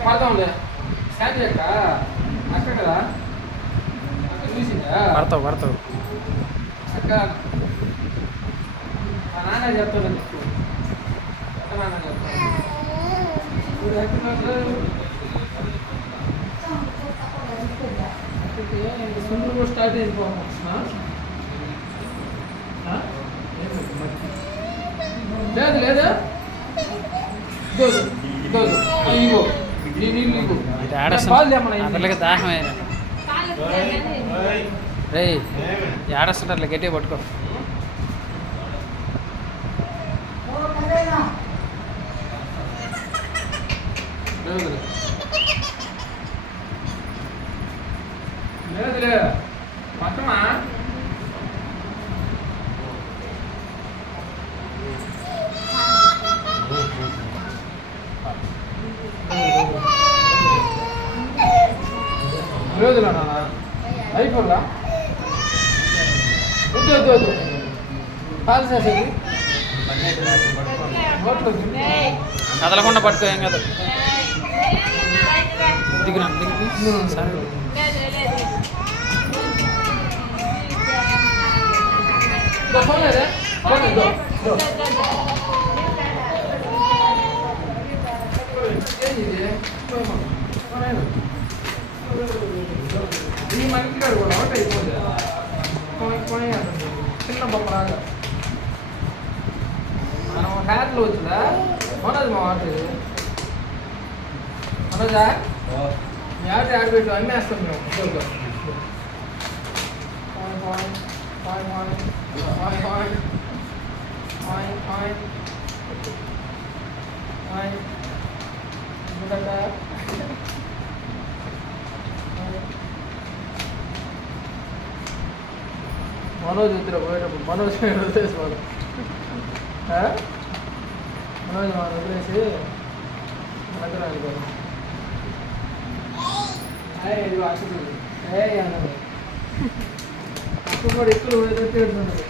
పడతాంలే శాంతి అక్క అక్క కదా అక్క చూసిందా పడతావు అక్క మా నాన్న చెప్తాడు అక్క నాన్న చెప్తాడు ఇప్పుడు ఎక్కడ సుందరం స్టార్ట్ అయిపోతాం లేదు లేదా ఇగో నీళ్ళు ఇగో పిల్లకి దాహమైన రే ఏడస్తుంటారు గట్టిగా పట్టుకో లేదులే పక్కమా లేదులా నాన్న అయిపోలా వద్దు వద్దు వద్దు కాలు చేసేది కదలకుండా పట్టుకో ఏం కదా దిగునా దిగి సరే ఈ మనకి కూడా ఒకటి అయిపోతుంది చిన్న బొమ్మలాగా మనం హ్యాట్లు వచ్చిందా మనది మా ఆట మనదా మీ ఆట ఆడబెట్టు అన్నీ వేస్తాం మేము మనోజ్ ఇద్దరు పోయేటప్పుడు మనోజ్ వదిలేసి వాళ్ళు మనోజ్ మనం వదిలేసి దగ్గర అనుకోండి అప్పుడు కూడా ఎక్కువ తిడుతుంది